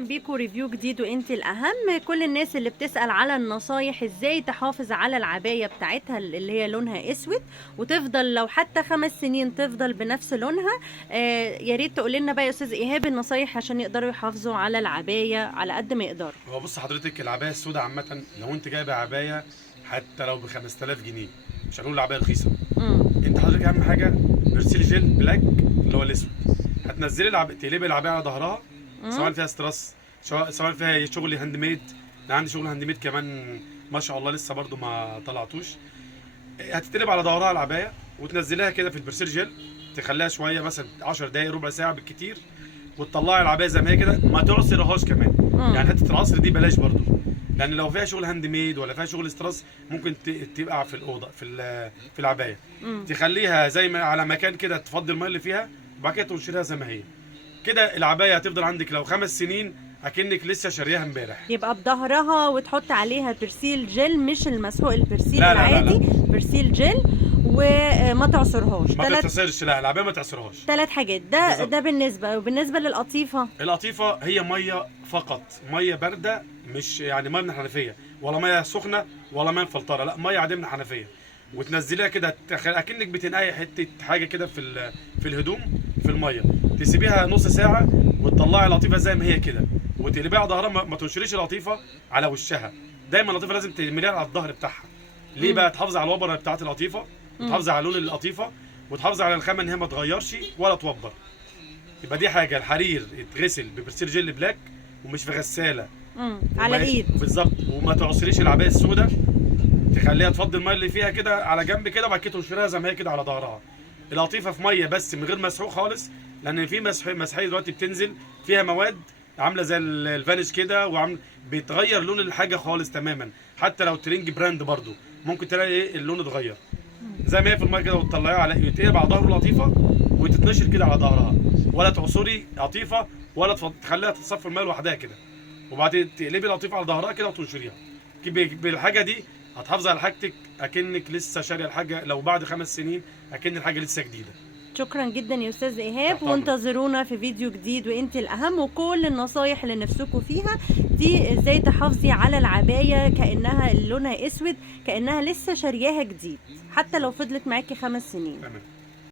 اهلا بيكم ريفيو جديد وانت الاهم. كل الناس اللي بتسأل على النصايح ازاي تحافظ على العباية بتاعتها اللي هي لونها اسود وتفضل لو حتى 5 سنين تفضل بنفس لونها، يا ريت تقول لنا بقى يا استاذ ايهاب النصايح عشان يقدروا يحافظوا على العباية على قد ما يقدروا. هو بص حضرتك، العبايه السوداء عامه لو انت جايبه عبايه حتى لو ب 5000 جنيه مش هنقول عبايه رخيصه. انت حضرتك اهم حاجه برسيل جيل بلاك اللي هو الاسود، هتنزلي تقلبي العبايه على ظهرها سواء فيها ستراس سواء فيها شغل هاند ميد. انا عندي شغل هاند ميد كمان ما شاء الله لسه برضو ما طلعتوش. هتتقلب على ظهرها العبايه وتنزليها كده في البرسيل جيل، تخليها شويه مثلا 10 دقايق ربع ساعه بالكتير، وتطلعي العبايه زي ما هي كده، ما تعصرهاش كمان. يعني حته العصر دي بلاش برضو، لان لو فيها شغل هاند ميد ولا فيها شغل ستراس ممكن تبقع في الاوضه في العبايه. تخليها زي ما على مكان كده، تفضي الميه اللي فيها وبعد كده تنشريها زي ما هي كده. العبايه هتفضل عندك لو 5 سنين اكنك لسه شاريها امبارح. يبقى بظهرها وتحط عليها برسيل جل، مش المسحوق البرسيل لا لا العادي. لا لا. برسيل جل وما تعصرهاش. ما تتعصرش، لا العبايه ما تعصرهاش. 3 حاجات. ده بالنسبه للقطيفه. القطيفه هي ميه فقط، ميه بارده، مش يعني ميه من الحنفيه ولا ميه سخنه ولا ميه مفلتره، لا ميه عاديه من الحنفيه. وتنزليها كده اكنك بتنقي حته حاجه كده في الهدوم في الميه، تسيبيها نص ساعه وتطلعي القطيفه زي ما هي كده وتقلبيها على ظهرها. ما تنشريش القطيفه على وشها، دايما القطيفه لازم ترميها على الظهر بتاعها. ليه بقى؟ تحافظي على الوبره بتاعت القطيفه، وتحافظي على لون القطيفه، وتحافظي على الخامه ان هي ما تغيرش ولا توبر. يبقى دي حاجه. الحرير يتغسل ببرسيل جل بلاك ومش في غساله على الايد بالظبط. وما تعصريش العبايه السوداء، تخليها تفضي الميه اللي فيها كده على جنب كده وبعد كده تنشريها زي ما هي كده على ظهرها. القطيفه في ميه بس من غير مسحوق خالص، لان في مسحيه دلوقتي بتنزل فيها مواد عامله زي الفانيش كده بيتغير لون الحاجه خالص تماما. حتى لو ترنج براند برضو ممكن تلاقي ايه اللون اتغير زي ما هي في الميه كده، وتطلعيها على يتقلب على ظهر القطيفه وتتنشر كده على ظهرها. ولا تعصري قطيفه ولا تخليها تتصفى الميه لوحدها كده، وبعدين تقلبي القطيفه على ظهرها كده وتنشريها. بالحاجه دي هتحافظي على حاجتك اكنك لسه شاريه الحاجه، لو بعد 5 سنين اكن الحاجه لسه جديده. شكرا جدا يا استاذ ايهاب، وانتظرونا في فيديو جديد وانت الاهم. وكل النصايح اللي نفسكم فيها دي ازاي تحافظي على العبايه كانها لونها اسود، كانها لسه شارياها جديد حتى لو فضلت معاكي 5 سنين. تمام.